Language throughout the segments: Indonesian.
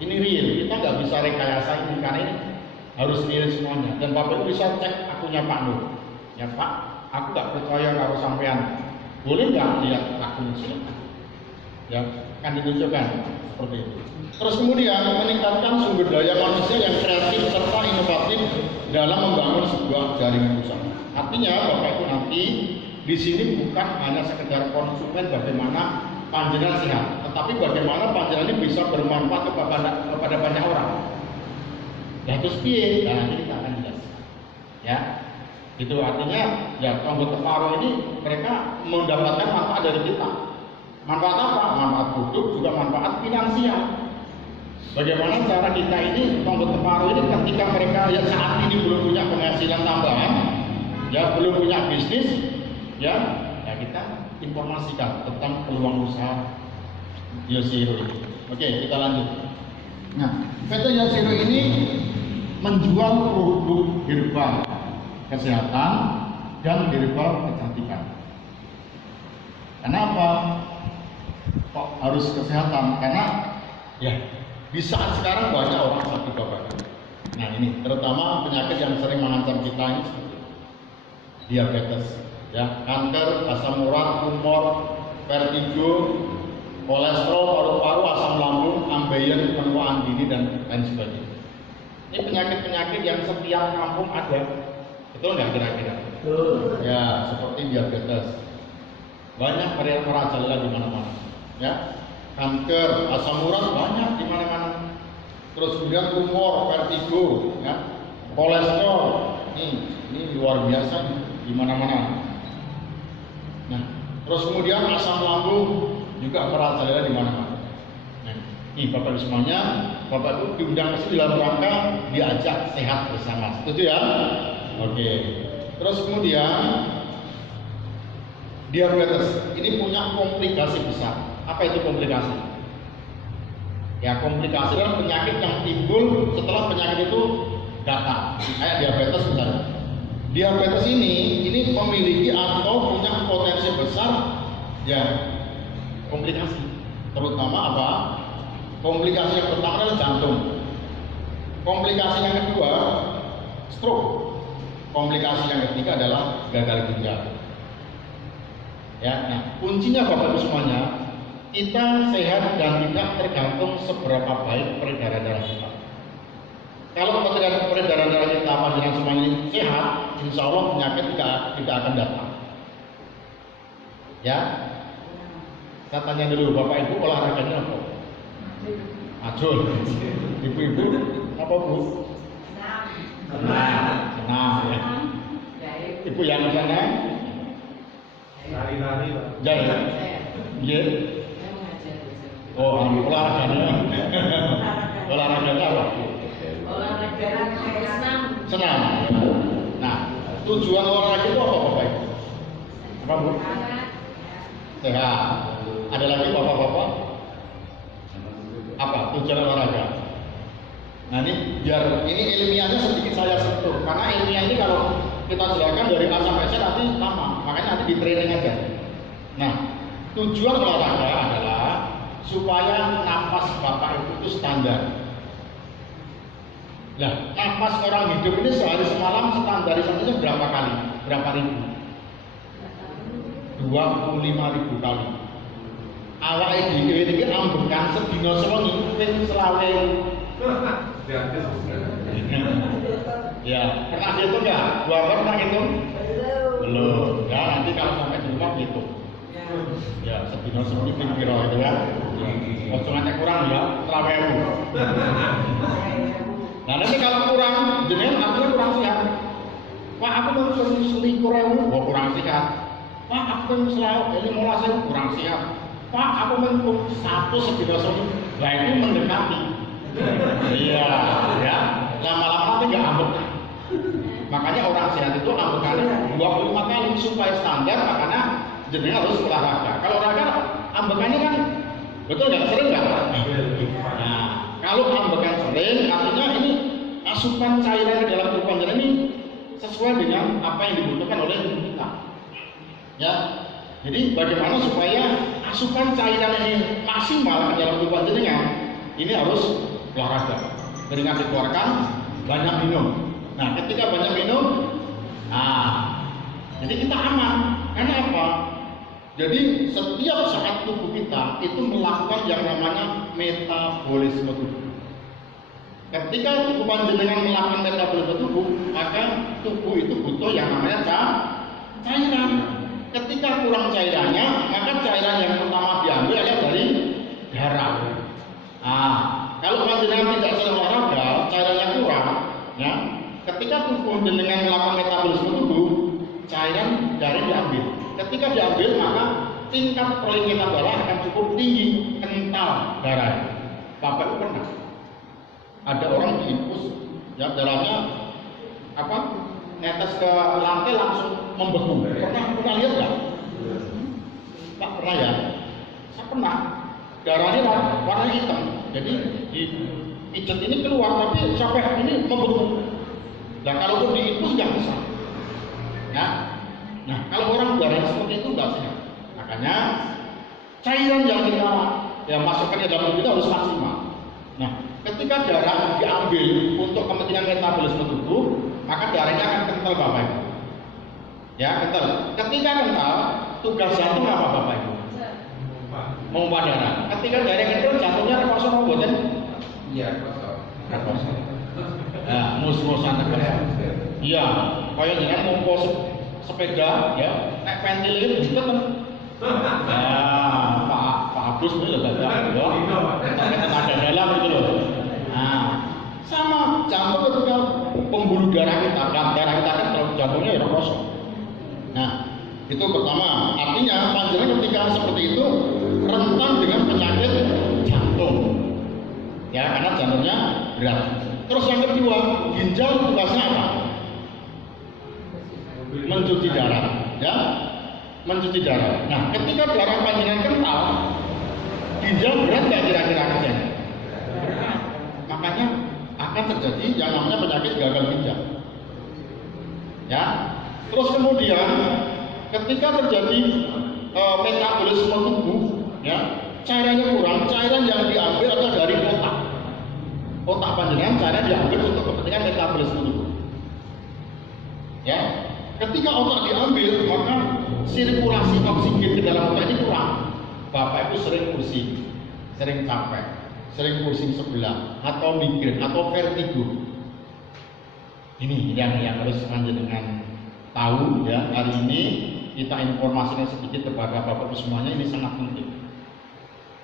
ini real, kita nggak bisa rekayasa ini karena ini harus real semuanya. Dan Bapak Ibu bisa cek akunnya Pak Nur. Ya Pak, aku nggak percaya kalau sampean, boleh nggak lihat akunnya silakan. Ya, kan ditunjukkan seperti itu. Terus kemudian meningkatkan sumber daya manusia yang kreatif serta inovatif dalam membangun sebuah jaringan usaha. Artinya Bapak Ibu nanti di sini bukan hanya sekedar konsumen bagaimana panjenengan sehat, tetapi bagaimana panjenengan ini bisa bermanfaat kepada banyak orang. Ya terus piye? Nah, nanti kita akan jelas. Ya, itu artinya ya Tonggo Teparo ini mereka mendapatkan manfaat dari kita. Manfaat apa? Manfaat produk juga manfaat finansial. Bagaimana cara kita ini Tonggo Teparo ini ketika mereka ya saat ini belum punya penghasilan tambahan, ya belum punya bisnis, ya kita informasikan tentang peluang usaha Yosiro ini. Oke, kita lanjut. Nah, PT Yosiro ini menjual produk herbal kesehatan dan herbal kecantikan. Kenapa kok harus kesehatan? Karena ya di saat sekarang banyak orang sakit Bapak. Nah ini terutama penyakit yang sering mengancam kita ini seperti diabetes, ya, kanker, asam urat, tumor, vertigo, kolesterol, paru-paru, asam lambung, ambeien, penuaan dini dan lain sebagainya. Ini penyakit-penyakit yang setiap kampung ada, betul nggak kira-kira? Betul. Ya, seperti diabetes, banyak merajalela di mana-mana, ya. Kanker, asam urat banyak di mana-mana. Terus kemudian tumor, vertigo, ya, kolesterol, ini luar biasa di mana-mana. Nah, terus kemudian asam lambung juga merajalela di mana-mana. Nah, ini Bapak Ibu semuanya, Bapak Ibu diundang ke sini dalam rangka diajak sehat bersama. Setuju ya? Oke. Terus kemudian diabetes ini punya komplikasi besar. Apa itu komplikasi? Ya, komplikasi adalah penyakit yang timbul setelah penyakit itu datang. Kayak diabetes misalnya. Diabetes ini memiliki atau punya potensi besar ya komplikasi. Terutama apa? Komplikasi yang pertama adalah jantung. Komplikasi yang kedua stroke. Komplikasi yang ketiga adalah gagal ginjal. Ya, nah kuncinya Bapak Ibu semuanya, kita sehat dan tidak tergantung seberapa baik peredaran darah kita. Kalau peredaran darah kita panjenengan semuanya sehat, insya Allah penyakit tidak akan datang. Ya, saya tanya dulu Bapak Ibu olahraganya apa? Ajul. Ibu-ibu apa Bu? Senam. Ya. Ibu yang mana? Lari-lari Pak. Jadi, iya. Oh, olahraganya. Olahraganya apa? Olahraga Senam. Nah, tujuan olahraga itu apa Bapak Ibu? Apa Bu? Sehat. Ada lagi Bapak-bapak? Apa tujuan olahraga? Nah ini biar ini ilmiahnya sedikit saya sentuh, karena ilmiah ini kalau kita jelaskan dari A sampai Z nanti lama, makanya nanti di training aja. Nah, tujuan olahraga adalah supaya napas Bapak Ibu itu standar. Nah, napas orang hidup ini sehari semalam standarisasinya berapa kali? Berapa ribu? 25.000 kali. Awak iki ambekan sedina sewengi ping selawe. Ya, pernah dihitung nggak? 2 pernah hitung? Belum. Ya, nanti kalau sampai di rumah hitung. Ya, sedina sewengi ping pira itu ya. Ojo nganti kurang ya, selawe. Nah, nanti kalau kurang, jenengan artinya kurang sehat. Wah, aku mau selikur wah kurang sehat. Wah, aku mau selalu 15.000 kurang sehat. Pak, aku menunggu 1 sedina sewengi. Nah itu mendekati. Iya, ya. Lama-lama nanti nggak ambek. Makanya orang sehat itu ambekannya 25 kali supaya standar. Makanya jenengan harus olahraga. Kalau olahraga ambekannya kan betul nggak, sering nggak? Nah, kalau ambekan sering, artinya ini asupan cairan di dalam tubuh panjenengan ini sesuai dengan apa yang dibutuhkan oleh tubuh kita. Ya. Jadi bagaimana supaya asupan cairan ini maksimal ke dalam tubuh panjenengan? ini harus olahraga, keringat dikeluarkan, banyak minum. Nah, ketika banyak minum, jadi kita aman. Karena apa? Jadi setiap saat tubuh kita itu melakukan yang namanya metabolisme tubuh. Ketika tubuh panjenengan melakukan metabolisme tubuh, maka tubuh itu butuh yang namanya cairan. Ketika kurang cairannya, maka cairan yang pertama diambil adalah dari darah. Kalau panjenengan tidak sering olahraga, cairannya kurang, ya. Ketika tubuh panjenengan melakukan metabolisme tubuh, cairan dari diambil. Ketika diambil, maka tingkat peredaran darah akan cukup tinggi, kental darah. Bapak itu pernah ada orang diinfus, ya darahnya netes ke lantai langsung membeku. Pernah lihat nggak? Tak pernah ya? Saya pernah. Darahnya warna hitam, jadi di pijet ini keluar, tapi sampai ini membeku. Nah kalau diinfus nggak bisa. Ya. Nah, kalau orang darah seperti itu nggak sehat. Makanya cairan yang kita masukkan ke dalam tubuh kita harus maksimal. Nah, ketika darah diambil untuk kepentingan metabolisme tubuh, maka darahnya akan kental Bapak Ibu. Ya, kental. Ketika kental, tugas jantung apa Bapak Ibu? Memompa darah. Ketika darah kental, jantungnya kosong apa buatan? Iya, kosong. Nah, mus-musan kosong. Iya, kayak dengan mompo sepeda, ya, naik ventilator gitu kan. Pak Agus itu juga ada, tenaga dalam gitu loh. Nah, sama jantung ketika pembuluh darah kita kan jantungnya ya kosong. Nah, itu pertama. Artinya panjenengan ketika seperti itu rentan dengan penyakit jantung, ya, karena jantungnya berat. Terus yang kedua, ginjal tugasnya apa? Mencuci darah, ya, mencuci darah. Nah, ketika darah panjenengan kental, ginjal berat nggak kira-kira kerjanya? Makanya akan terjadi yang namanya penyakit gagal ginjal. Ya, terus kemudian ketika terjadi metabolisme tubuh, ya, cairannya kurang, cairan yang diambil adalah dari otak. Otak panjenengan cairan diambil untuk kepentingan metabolisme tubuh. Ya. Ketika otak diambil, maka sirkulasi oksigen di dalam otak ini kurang. Bapak Ibu sering pusing, sering capek, sering pusing sebelah, atau migrain, atau vertigo. Ini yang harus panjenengan tahu, ya. Hari ini kita informasikan sedikit kepada Bapak Ibu semuanya, ini sangat penting.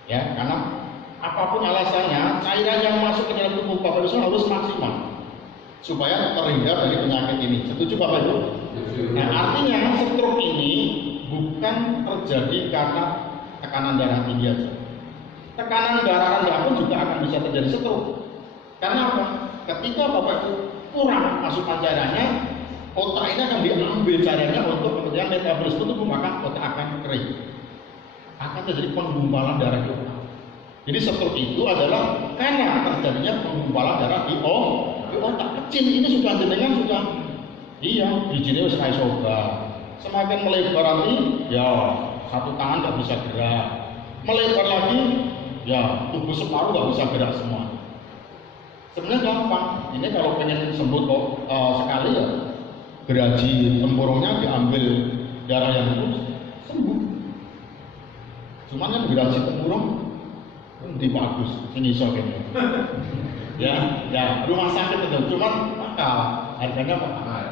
Ya, karena apapun alasannya, cairan yang masuk ke dalam tubuh Bapak Ibu harus maksimal supaya terhindar dari penyakit ini. Setuju Bapak Ibu? Nah, artinya stroke ini bukan terjadi karena tekanan darah tinggi aja. Tekanan darah rendah pun juga akan bisa terjadi stroke. Karena apa? Ketika Bapak Ibu kurang asupan cairannya, otak ini akan diambil cairannya untuk kemudian metabolisme tubuh, maka otak akan kering. Akan terjadi penggumpalan darah di otak. Jadi stroke itu adalah karena terjadinya penggumpalan darah di otak kecil. Ini sudah jenengan sudah bijinya wis kayak soga. Semakin melebar nanti, ya satu tangan nggak bisa gerak. Melebar lagi, ya tubuh separuh nggak bisa gerak semua. Sebenarnya gampang. Ini kalau pengen sembuh kok sekali ya, gergaji tempurungnya diambil darah yang terus sembuh. Cuman kan gergaji tempurung di bagus, sini kayaknya. Ya, rumah sakit itu cuman mahal, harganya mahal.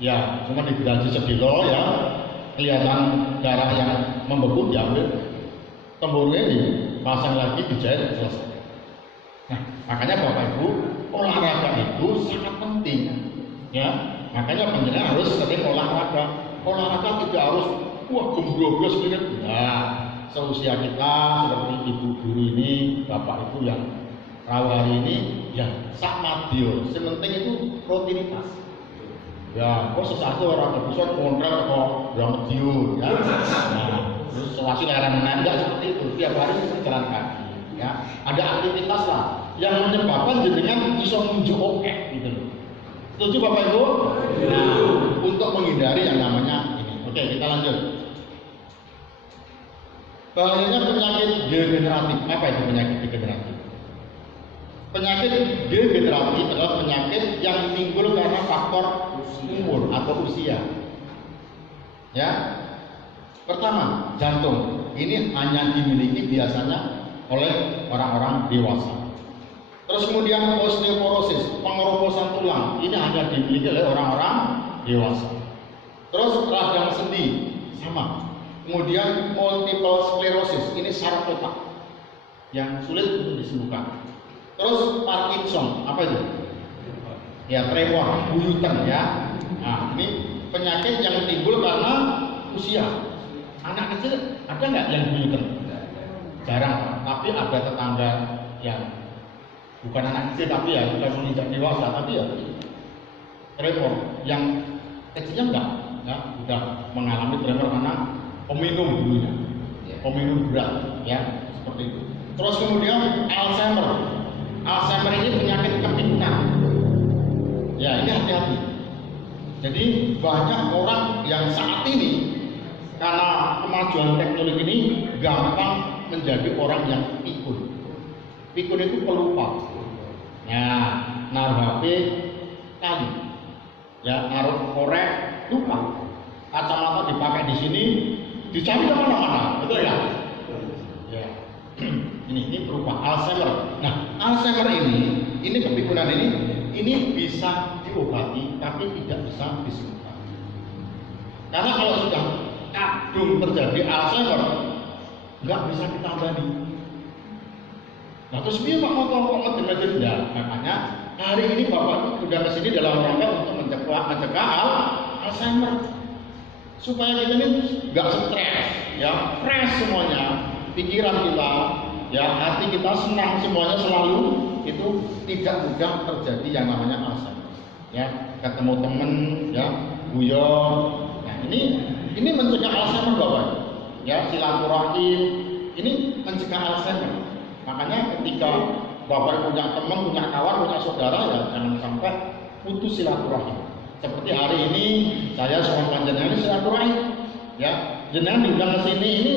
Ya, cuma digaji sekilo, ya, kelihatan darah yang membeku diambil, tempurungnya dipasang lagi, dijahit, selesai. Nah, makanya Bapak Ibu, olahraga itu sangat penting, ya. Makanya panjenengan harus sering olahraga. Olahraga tidak harus gembroblos gitu. Nah, seusia kita seperti ibu guru ini, bapak ibu yang rawuh hari ini, ya sama dia. Yang penting itu rutinitas. Ya, kok sesuatu orang bisa kontrak kok yang medium, ya. Nah, terus selasi layaran enggak seperti itu. Tiap hari kita jalan kaki, ya. Ada aktivitas lah yang menyebabkan jenengan bisa menuju oke, gitu loh. Setuju Bapak Ibu? Nah, untuk menghindari yang namanya ini. Oke, kita lanjut. Bahayanya penyakit degeneratif. Apa itu penyakit degeneratif? Penyakit degeneratif adalah penyakit yang timbul karena faktor umur atau usia. Ya, pertama jantung. Ini hanya dimiliki biasanya oleh orang-orang dewasa. Terus kemudian osteoporosis, pengeroposan tulang. Ini hanya dimiliki oleh orang-orang dewasa. Terus radang sendi, sama. Kemudian multiple sclerosis, ini saraf otak yang sulit untuk disembuhkan. Terus Parkinson, apa itu? Ya, tremor, buyutan ya. Nah, ini penyakit yang timbul karena usia. Anak kecil ada nggak yang buyutan? Jarang, tapi ada tetangga yang bukan anak kecil tapi ya sudah menginjak dewasa, tapi ya tremor. Yang kecilnya enggak, ya, sudah mengalami tremor karena peminum dulunya, peminum berat, ya seperti itu. Terus kemudian Alzheimer. Alzheimer ini penyakit kepintaran. Ya, ini hati-hati. Jadi banyak orang yang saat ini karena kemajuan teknologi ini gampang menjadi orang yang pikun. Pikun itu pelupa. Ya, naruh HP kali. Ya, naruh korek lupa. Kacamata dipakai di sini, dicari ke mana-mana, betul ya? Ya. Ini berupa Alzheimer. Nah, Alzheimer ini kepikunan ini bisa diobati tapi tidak bisa disembuhkan. Karena kalau sudah kadung terjadi Alzheimer, nggak bisa ditambani. Nah, terus dia Pak mau ngeden ya, makanya hari ini Bapak sudah kesini dalam rangka untuk mencegah Alzheimer supaya kita ini nggak stres, ya fresh semuanya, pikiran kita. Ya, hati kita senang semuanya selalu, itu tidak mudah terjadi yang namanya Alzheimer. Ya, ketemu temen, ya, guyon. Nah, ini mencegah Alzheimer Bapak. Ya, silaturahim, ini mencegah Alzheimer. Makanya ketika Bapak punya teman, punya kawan, punya saudara, ya jangan sampai putus silaturahim. Seperti hari ini saya sama panjenengan ini silaturahim. Ya, jenengan diundang ke sini ini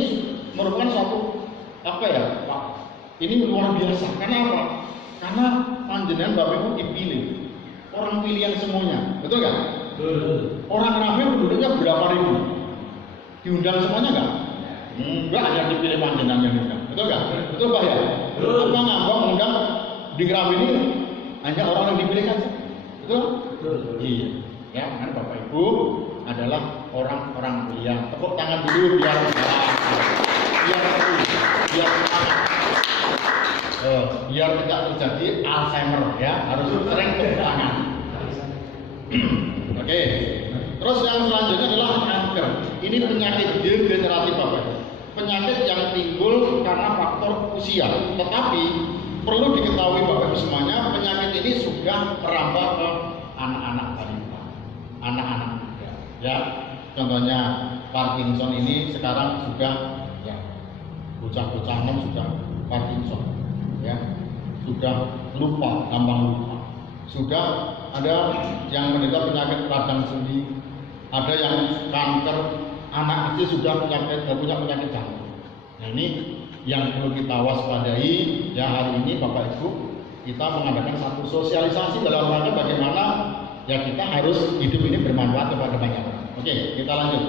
merupakan suatu apa ya Pak, ini luar biasa. Karena apa? Karena panjenengan Bapak Ibu dipilih orang pilihan semuanya, betul kan? Betul. Orang ramai penduduknya berapa ribu, diundang semuanya nggak? Enggak, hanya dipilih panjenengan yang undang, betul kan? Betul Pak ya? Betul. Apa ngambang undang di Kerambi ini hanya orang yang dipilih saja, betul? Betul. Iya. Ya, kan Bapak Ibu adalah orang-orang pilihan. Tepuk tangan dulu biar biar tidak terjadi Alzheimer, ya harus sering tepuk tangan. Oke. Terus yang selanjutnya adalah kanker. Ini penyakit degeneratif Bapak. Penyakit yang timbul karena faktor usia. Tetapi perlu diketahui Bapak Ibu semuanya, penyakit ini sudah merambah ke anak-anak balita, anak-anak muda. Ya, contohnya Parkinson ini sekarang sudah ya bocah-bocah sudah Parkinson, ya sudah lupa, gampang lupa. Sudah ada yang menderita penyakit radang sendi, ada yang kanker, anak kecil sudah punya penyakit jantung. Nah, ini yang perlu kita waspadai. Ya, hari ini Bapak Ibu kita mengadakan satu sosialisasi dalam rangka bagaimana ya kita harus hidup ini bermanfaat kepada banyak orang. Oke, kita lanjut.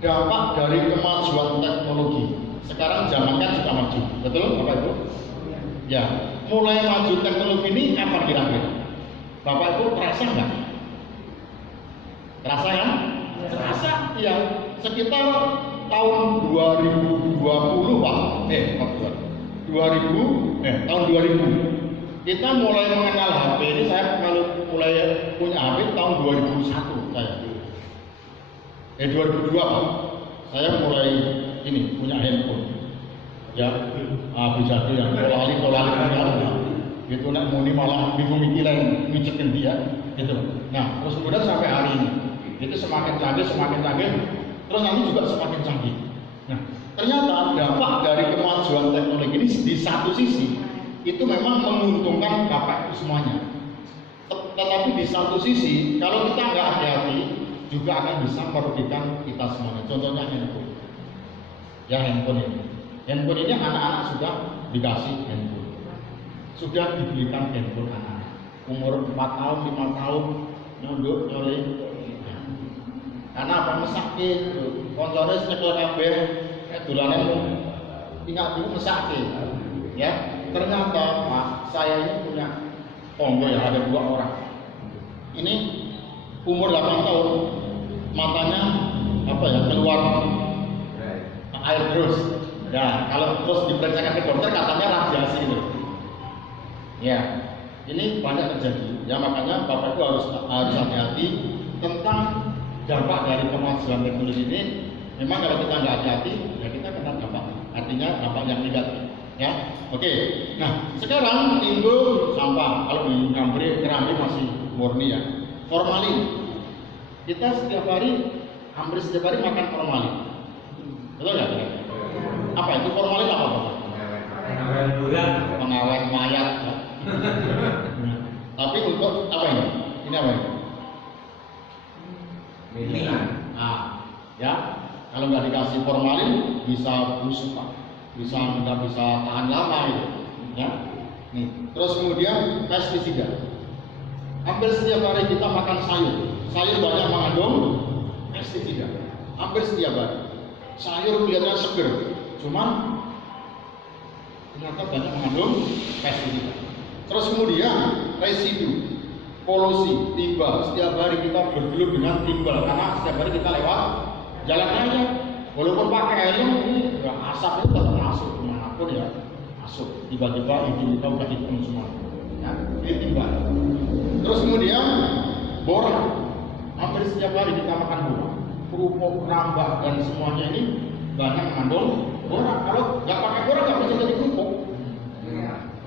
Dampak dari kemajuan teknologi. Sekarang zamannya sudah maju, betul Bapak Ibu? Ya, mulai maju teknologi ini apa kira-kira? Bapak Ibu terasa nggak? Terasa kan? Terasa, iya. Sekitar tahun 2020 Pak, tahun 2000 kita mulai mengenal HP ini. Saya mulai punya HP tahun 2001 saya. 2002 Pak, saya mulai ini punya handphone. Ya, bisa yang kolali gitu, nak muni malah bingung mikirin micetin dia, gitu. Nah, terus kemudian sampai hari ini, itu semakin canggih, terus nanti juga semakin canggih. Nah, ternyata dampak dari kemajuan teknologi ini di satu sisi itu memang menguntungkan Bapak Ibu semuanya. Tetapi di satu sisi, kalau kita nggak hati-hati, juga akan bisa merugikan kita semuanya. Contohnya handphone. Ya, handphone ini anak-anak sudah dikasih handphone. sudah dibelikan handphone anak. Umur 4 tahun, 5 tahun, nyondok, nyoleh. Karena apa mesake, koncone nyekel kabeh, dolanan tinggal dulu mesake. Ya, ternyata Pak, saya ini punya tonggo ya, ada 2 orang. Ini umur 8 tahun, matanya apa ya, keluar air terus. Ya, kalau terus diperiksakan ke dokter katanya radiasi itu. Ya, ini banyak terjadi. Ya, makanya Bapak Ibu harus hati-hati tentang dampak dari kemajuan teknologi ini. Memang kalau kita nggak hati-hati, ya kita kena dampak. Artinya dampak yang negatif. Ya, oke. Nah, sekarang timbul sampah. Kalau di Kerambi masih murni ya. Formalin. Kita setiap hari, hampir setiap hari makan formalin. Betul nggak? Apa itu formalin apa Pak? Pengawet mayat. Ya. Tapi untuk apa ini? Ini apa ini? Milihan. Nah, ya. Kalau nggak dikasih formalin bisa busuk Pak. Nggak bisa tahan lama itu. Ya. Nih. Terus kemudian pestisida. Hampir setiap hari kita makan sayur. Sayur banyak mengandung pestisida. Hampir setiap hari. Sayur kelihatannya seger, cuman ternyata banyak mengandung pestisida. Terus kemudian residu, polusi, timbal. Setiap hari kita bergelut dengan timbal karena setiap hari kita lewat jalan aja. Walaupun pakai helm, ya, asap itu tetap masuk kemanapun ya masuk. Tiba-tiba hidung kita udah hitam semua. Ya, ini timbal. Terus kemudian borak. Hampir setiap hari kita makan borak. Kerupuk, rambak dan semuanya ini banyak mengandung borak. Kalau nggak pakai borak nggak bisa jadi kerupuk.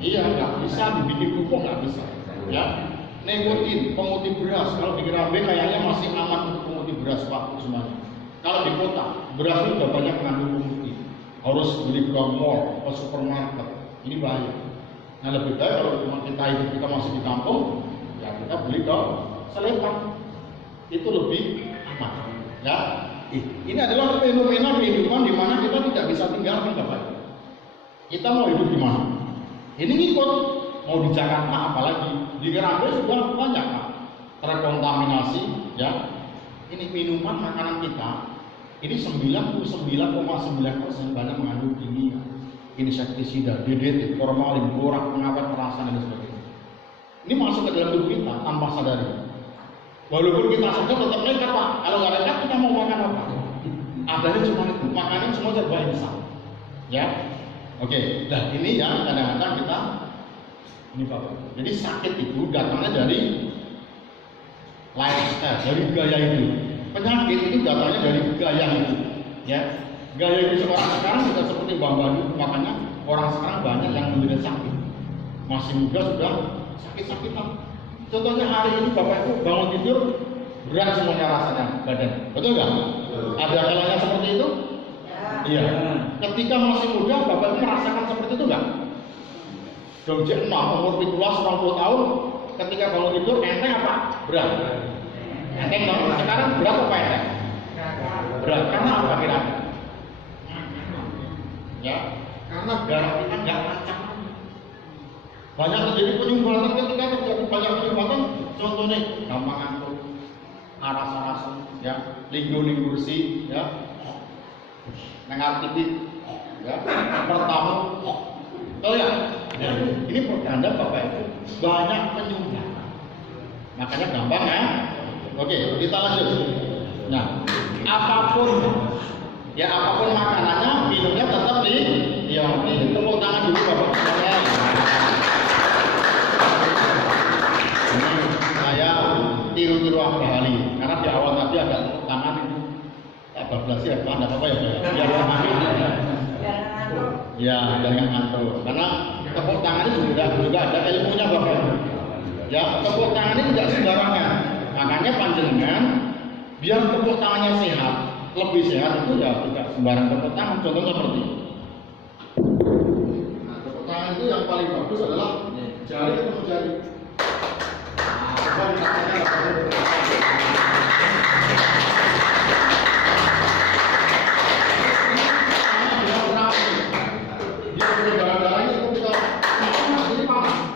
Iya, nggak bisa dibikin kerupuk, nggak bisa. Ya, nikotin, pemutih beras. Kalau di Kerambi kayaknya masih aman untuk pemutih beras Pak semuanya. Kalau di kota beras itu udah banyak mengandung pemutih. Harus beli ke mall, ke supermarket. Ini bahaya. Nah lebih baik kalau kita hidup kita masih di kampung, ya kita beli ke selepan. Itu lebih aman. Ya, ini adalah fenomena kehidupan di mana kita tidak bisa tinggalkan Bapak. Kita mau hidup di mana? Ini ngikut mau di Jakarta apalagi di Kerambi sudah banyak Pak terkontaminasi. Ya, ini minuman makanan kita ini 99,9% banyak mengandung kimia, insektisida, DDT, formalin, borak, pengawet perasan dan sebagainya. Ini masuk ke dalam tubuh kita tanpa sadari. Walaupun kita sadar tetap nekat Pak. Kalau nggak nekat kita mau makan apa? Adanya cuma itu. Makanan semua serba instan. Ya, oke. Nah ini yang kadang-kadang kita ini Pak. Jadi sakit itu datangnya dari lifestyle, dari gaya hidup. Penyakit itu datangnya dari gaya hidup. Ya, gaya hidup sekarang sudah seperti Bang Bandu. Makanya orang sekarang banyak yang menderita sakit. Masih muda sudah sakit-sakitan. Contohnya hari ini Bapak Ibu bangun tidur berat semuanya rasanya badan, betul nggak? Ada kalanya seperti itu? Iya. Ketika masih muda Bapak Ibu merasakan seperti itu nggak? Jogja 6 umur 17-20 tahun, ketika bangun tidur enteng apa? Berat. Enteng dong. Sekarang berat apa enteng? Berat. Karena apa kira? Ya, karena darah kita nggak lancar. Banyak terjadi penyumbatan. Ketika terjadi banyak penyumbatan, contohnya gampang ngantuk, aras-arasan, ya, linggo-linggo bersih, ya, nengar tipik, ya, pertama, oh ya, ini pertanda Bapak Ibu banyak penyumbatan. Makanya gampang ya. Oke, kita lanjut. Nah, apapun makanannya, minumnya tetap tepuk tangan dulu Bapak. Tiru-tiru Ahli karena di awal tadi ada tepuk tangan itu bablas ya, ada apa ya biar jangan ngantuk karena tepuk tangan itu juga ada ilmunya Bapak ya. Tepuk tangan ini tidak sembarangan, makanya panjenengan biar tepuk tangannya sehat, lebih sehat itu ya tidak sembarang tepuk tangan. Contohnya seperti nah, tepuk tangan itu yang paling bagus adalah jari ketemu jari. Dia punya darah-darahnya itu kita ini panas.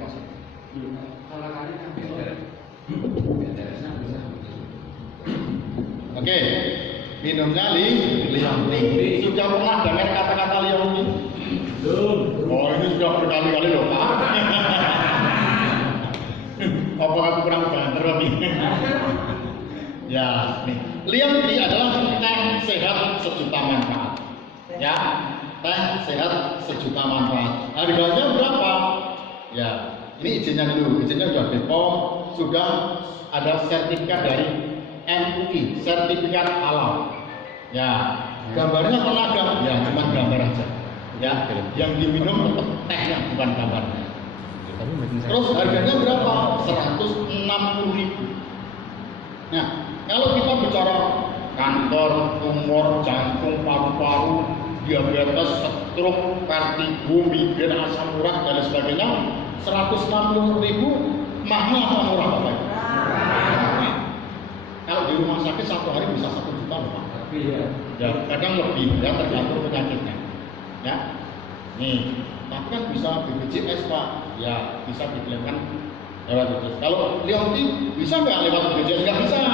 kosong. Kalau kali kan beda. Oke, minumnya Liongti. Sudah pernah dengar kata-kata Liongti? Belum. Oh, ini sudah berkali-kali loh Pak. Apa aku kurang banter lagi? Ya, nih. Liongti adalah teh sehat sejuta manfaat. Ya, teh sehat sejuta manfaat. Harganya berapa? Ya, ini izinnya dulu. Izinnya sudah BPOM, sudah ada sertifikat dari MUI, sertifikat halal. Ya, gambarnya tenaga, ya cuma gambar aja. Ya, yang diminum tetap tehnya bukan gambarnya. Terus harganya berapa? 160.000. Nah, kalau kita bicara kanker, tumor, jantung, paru-paru, diabetes, stroke, vertigo, migrain, asam urat dan sebagainya, 160.000 mahal atau murah Bapak? Nah, kalau di rumah sakit satu hari bisa 1 juta loh Pak. Ya, kadang lebih ya tergantung penyakitnya. Ya, nih, tapi kan bisa BPJS Pak. Ya, bisa diklaimkan lewat BPJS. Kalau Liongti bisa nggak lewat BPJS? Nggak bisa.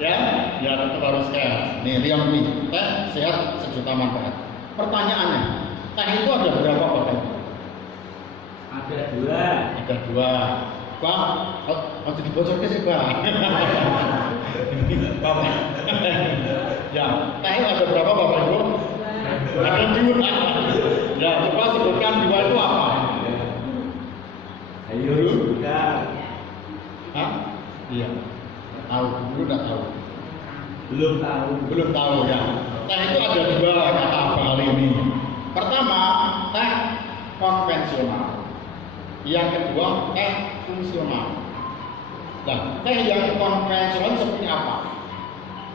Ya tetap harus cash. Nih Liongti, teh sehat sejuta manfaat. Pertanyaannya, teh itu ada berapa Bapak? Ada 2. Ada 2. Pak, mau dibocorkan sih Pak. Bapak. Ya, teh ada berapa Bapak Ibu? Ada 2. Ya, coba sebutkan 2 itu apa? Ayo sudah. Hah? Iya. Tahu, dulu nggak tahu. Belum tahu ya. Teh itu ada 2 kata apa kali ini. Pertama, teh konvensional. Yang kedua, teh fungsional. Nah, teh yang konvensional seperti apa?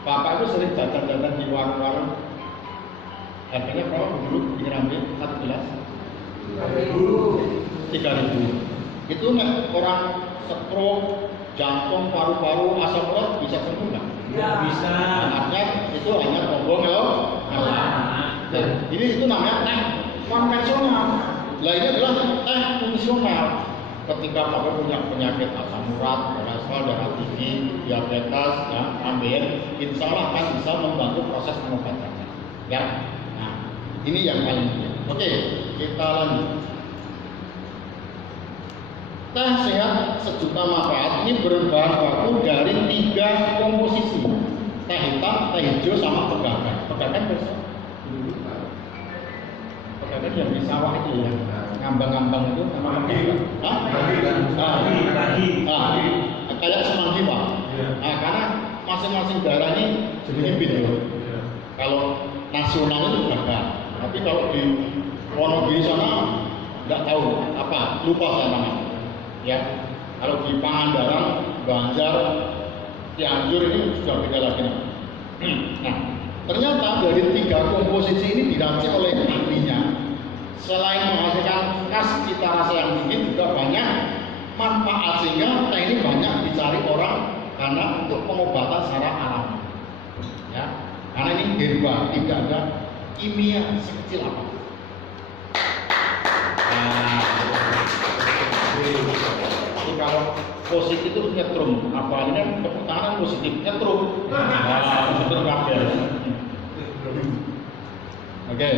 Bapak itu sering jajan-jajan di warung-warung. Harganya berapa dulu? Dirambil 1 gelas? 3.000. Itu nggak orang stroke, jantung, paru-paru, asam urat bisa sembuh nggak? Ya bisa. Artinya itu hanya bohong ya. Ini itu namanya teh konvensional. Lah ini adalah teh fungsional. Ketika Bapak punya penyakit asam urat, kolesterol, darah tinggi, diabetes, ya, ambil, insya Allah akan bisa membantu proses pengobatannya. Ya, nah ini yang paling penting. Oke, kita lanjut. Teh sehat sejuta manfaat ini berbahan baku dari 3 komposisi. Teh hitam, teh hijau, sama pegagan. Pegagan besok. Pegagan yang di sawah itu ya, ngambang-ngambang itu nama pegagan. Kayak semanggi Pak. Nah, karena masing-masing daerah ini jenisnya beda. Kalau nasional itu pegagan. Tapi kalau di Wonogiri sana nggak tahu apa, lupa saya namanya. Ya, kalau di Pangandaran, Banjar, Cianjur ini sudah beda lagi. Nah, ternyata dari 3 komposisi ini diracik oleh ahlinya. Selain menghasilkan khas cita rasa yang tinggi, juga banyak manfaat sehingga teh ini banyak dicari orang karena untuk pengobatan secara alami. Ya, karena ini herba, tidak ada kimia sekecil apa. Jadi kalau positif itu nyetrum, apalagi kan tepuk tangan positif nyetrum. Nyetrum kabel. Oke.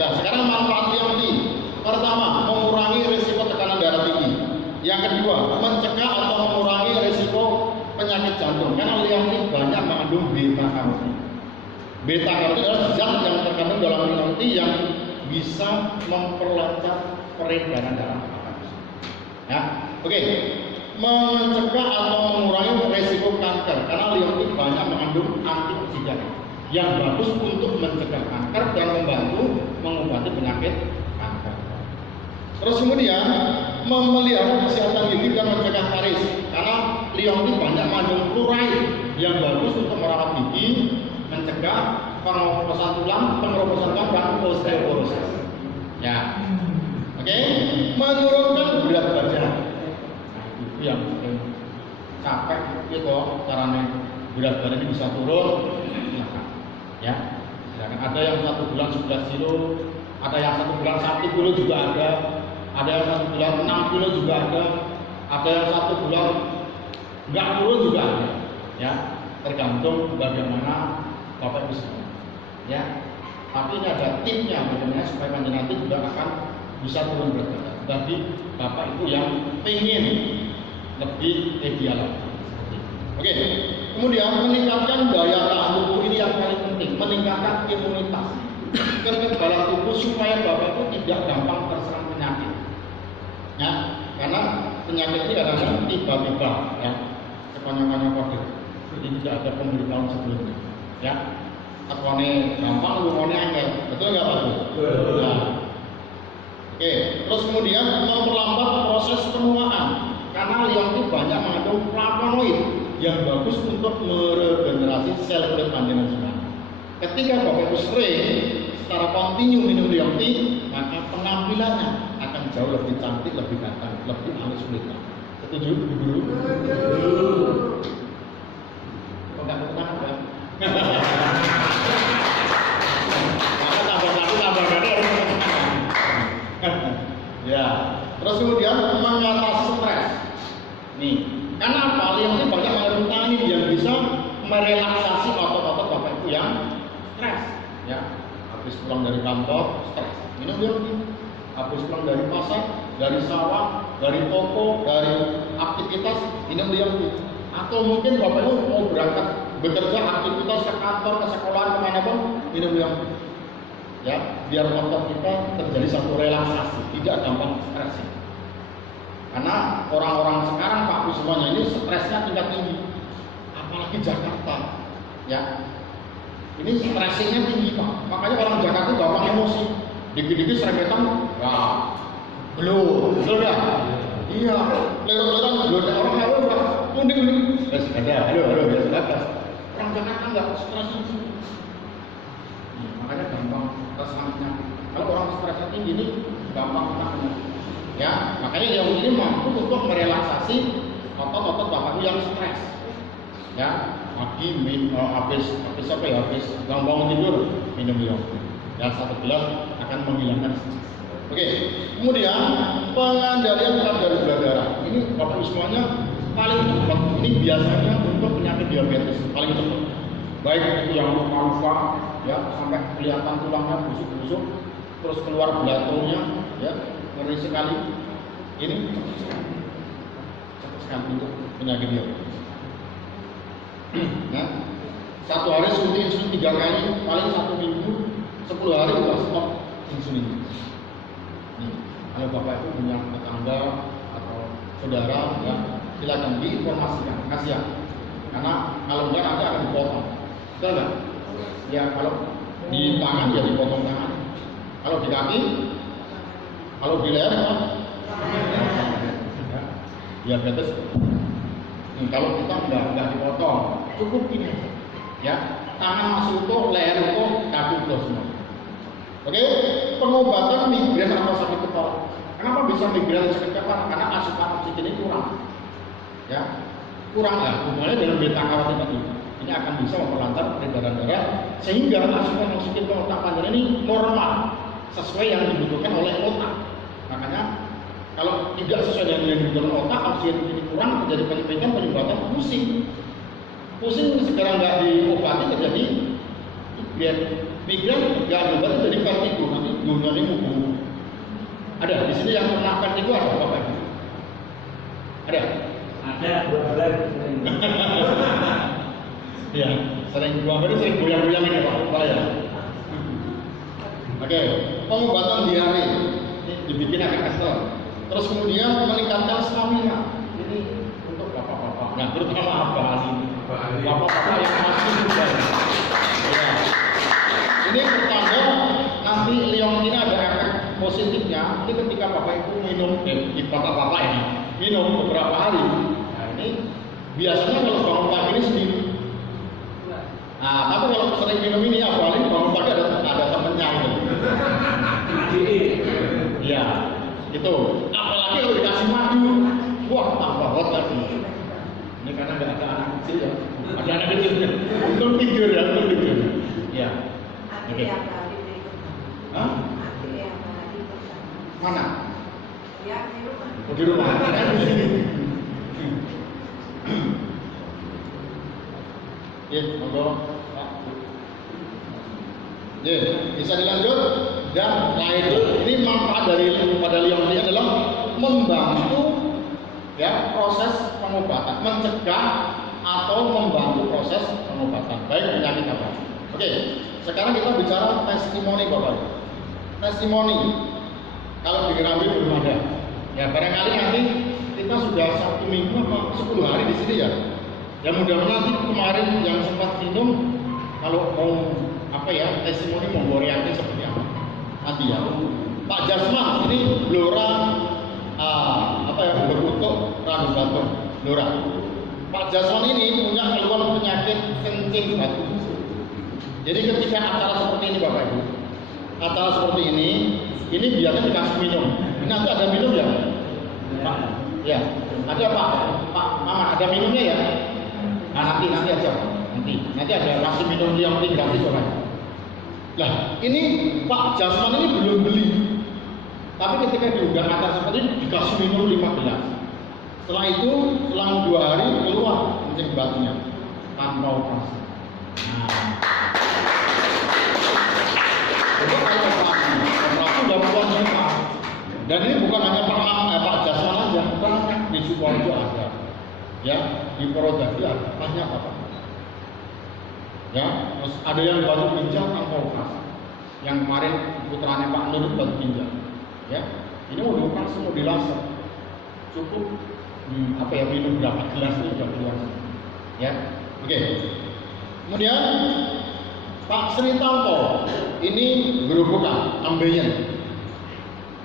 Nah sekarang manfaat Liongti. Pertama, mengurangi risiko tekanan darah tinggi. Yang kedua, mencegah atau mengurangi risiko penyakit jantung. Karena Liongti banyak mengandung beta karotin. Beta karotin adalah zat yang terkandung dalam Liongti yang bisa memperlancar peredaran darah. Ya, oke. Mencegah atau mengurangi resiko kanker karena Liongti banyak mengandung antioksidan yang bagus untuk mencegah kanker dan membantu mengobati penyakit kanker. Terus kemudian memelihara kesehatan gigi dan mencegah karies karena Liongti banyak mengandung fluoride yang bagus untuk merawat gigi, mencegah pengeroposan tulang, dan osteoporosis. Ya. Oke, menurunkan berat badan. Nah, itu yang paling capek gitu caranya berat badan ini bisa turun. Ya, sedangkan ada yang 1 bulan 11 kilo, Ada yang 1 bulan 1 kilo juga ada yang 1 bulan 6 kilo juga ada yang 1 bulan enggak turun juga ada. Ya, tergantung bagaimana Bapak Ibu semua. Ya, tapi ini ada tipnya bagaimana supaya panjenengan nanti juga akan bisa turun berat badan. Bagi Bapak Ibu yang pengen lebih ideal. Oke, kemudian meningkatkan daya tahan tubuh, ini yang paling penting, meningkatkan imunitas, kekebalan tubuh supaya Bapak Ibu tidak gampang terserang penyakit. Ya, karena penyakit ini kadang-kadang tiba-tiba, ya, sepanjang COVID. Jadi tidak ada pemberitahuan sebelumnya. Ya, akuane gampang, lumone angel, betul nggak Pak? Betul. Nah, oke, terus kemudian memperlambat proses penuaan. Karena liang itu banyak mengandung flavonoid yang bagus untuk meregenerasi sel kulit panjenengan semua. Ketika Bapak Ibu sering secara kontinu minum liang tea, maka penampilannya akan jauh lebih cantik, lebih ganteng, lebih halus kulitnya. Setuju, Bu Guru? Kok nggak ketemu apa? Maka tambah satu tambah gede. Ya, terus kemudian mengatasi stres. Nih, karena apa? Liang ini banyak mengandung tanin yang bisa merelaksasi otot-otot Bapak Ibu yang stres. Ya, habis pulang dari kantor, stres. Minum liang ini. Habis pulang dari pasar, dari sawah, dari toko, dari aktivitas, minum liang ini. Atau mungkin Bapak Ibu mau berangkat bekerja, aktivitas ke kantor, ke sekolah, kemanapun, minum liang ini. Ya, biar otot kita terjadi satu relaksasi, tidak gampang stres. Karena orang-orang sekarang Pak Bu semuanya ini stresnya tingkat tinggi, apalagi Jakarta, ya. Ini stresnya tinggi Pak. Makanya orang Jakarta gampang emosi, dikit-dikit serempetan, wah, belum, betul nggak? Iya, lewat-lewat belum orang lalu Pak, unik-unik, ada, halo, biasa batas. Orang Jakarta nggak stresnya tinggi, makanya gampang terserang penyakit. Kalau orang stresnya tinggi ini gampang kena penyakit. Ya, makanya yang ini mampu untuk merelaksasi otot-otot Bapak Ibu yang stres. Ya, pagi habis bangun tidur minum liang. Dan 1 gelas akan menghilangkan stres. Oke, kemudian pengendalian kadar gula darah. Ini Bapak Ibu semuanya paling cepat. Ini biasanya untuk penyakit diabetes paling cepat. Baik itu yang lupa, ya, sampai kelihatan tulangnya busuk-busuk, terus keluar belatonya, ya. Ngeri sekali. Ini cepat sekali untuk penyakit diabetes. Nah, 1 hari suntik insulin 3 kali, paling 1 minggu, 10 hari sudah stop insulin. Nih, kalau Bapak Ibu punya tetangga atau saudara, ya, silakan diinformasikan, kasih ya. Karena kalau enggak nanti akan dipotong, betul nggak? Ya, kalau di tangan ya dipotong tangan. Kalau di kaki, kalau di leher apa? Diabetes. Kalau kita nggak dipotong, cukup ini, ya, tangan masih utuh, leher utuh, kaki utuh semua. Oke, pengobatan migrain atau sakit kepala. Kenapa bisa migrain sakit kepala? Karena asupan oksigen ini kurang, ya, kurang lah. Hubungannya dengan beta karotin tadi, ini akan bisa memperlancar peredaran darah sehingga asupan oksigen ke otak panjang ini normal, sesuai yang dibutuhkan oleh otak. Makanya kalau tidak sesuai dengan yang dibutuhkan otak, oksigen ini kurang, terjadi penyebabkan pusing. Pusing segera nggak diobati terjadi migrain nggak diobati jadi vertigo, nanti dunianya mubuk. Ada di sini yang pernah vertigo ada Bapak Ibu? Ada? Ada 2 bulan. Ya, sering goyang-goyang ini Pak ya. Oke, pengobatan diare ini dibikin agak kesel. Terus kemudian meningkatkan stamina. Ini untuk bapak-bapak. Nah, terutama apa ini? Bapak-bapak yang masih muda. Ya. Ini pertanda nanti liang ini ada efek positifnya. Ini ketika Bapak Ibu minum, bapak-bapak ini minum beberapa hari. Nah, ini biasanya kalau bangun pagi ini sendiri. Nah, tapi kalau sering minum ini apalagi bangun pagi ada temennya gitu. Iya, itu. Apalagi kalau dikasih madu, wah tambah hot lagi. Ini karena nggak ada anak kecil ya, ada anak kecil untuk tidur ya, untuk tidur. Ya. Oke. Hah? Mana? Ya, di rumah. Oh, di rumah. Saya di sini. Ya, monggo. Pak. Ya, bisa dilanjut. Dan nah ini manfaat dari pada liang ini adalah membantu ya proses pengobatan, mencegah atau membantu proses pengobatan baik penyakit apa. Oke, sekarang kita bicara testimoni Bapak. Testimoni kalau di Gerambi belum ada. Ya barangkali nanti kita sudah 1 minggu atau 10 hari di sini ya. Ya mudah-mudahan nanti kemarin yang sempat minum kalau mau apa ya testimoni mau orientasi seperti apa nanti ya. Pak Jasman ini Blora apa ya berbentuk ranu batuk Blora. Pak Jasman ini punya keluhan penyakit kencing batu. Jadi ketika acara seperti ini Bapak Ibu, acara seperti ini biasanya dikasih minum. Ini nanti ada minum ya, Pak? Ya, ada Pak Mama ada minumnya ya? Nah, nanti aja, nanti ada kasih minum yang gratis Bapak. Lah, ini Pak Jasman ini belum beli, tapi ketika diundang acara seperti ini dikasih minum 5 gelas. Setelah itu, selang 2 hari keluar kencing batunya tanpa operasi. Nah, itu kalau operasi udah puluhan juta. Dan ini bukan hanya Pak Jasman aja, banyak di Sukoharjo ada, ya di Purwodadi ada, banyak apa? Ya, terus ada yang batu ginjal tanpa operasi. Yang kemarin putranya Pak Nur batu ginjal, ya ini mau dioperasi mau dilaser, cukup apa ya minum berapa gelas itu sudah keluar, ya oke. Kemudian Pak Sri Tanto ini gerobokan ambeien.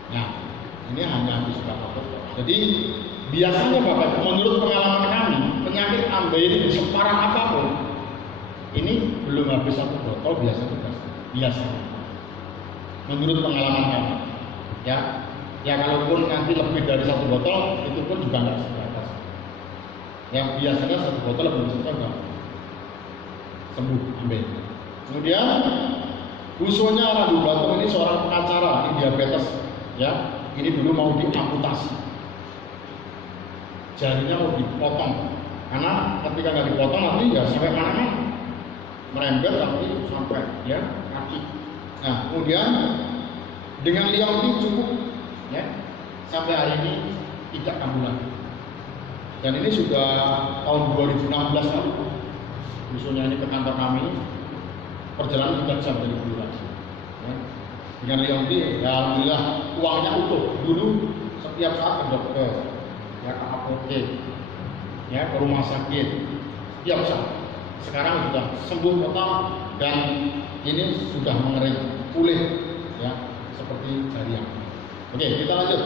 Nah, ini hanya habis berapa. Jadi biasanya Bapak, menurut pengalaman kami, penyakit ambeien ini separah apapun, ini belum habis 1 botol biasa. Menurut pengalaman kami, ya kalaupun nanti lebih dari 1 botol, itu pun juga nggak sebatas. Yang biasanya 1 botol lebih besar sembuh ambeien. Kemudian Busonya Randu Batung ini seorang pengacara di diabetes, ya. Ini dulu mau diamputasi, jarinya mau dipotong, karena ketika nggak dipotong nanti ya sampai mana-mana, merembet nanti sampai ya kaki. Nah kemudian dengan liang ini cukup, ya sampai hari ini tidak kambuh lagi. Dan ini sudah tahun 2016 lalu, Busonya ini ke kantor kami. Perjalanan 3 jam dari Blora. Ya. Dengan liang ini, ya alhamdulillah uangnya utuh. Dulu setiap saat ke dokter, ya ke apotek, ya ke rumah sakit, setiap saat. Sekarang sudah sembuh total dan ini sudah mengering pulih, ya seperti jari yang. Oke, kita lanjut.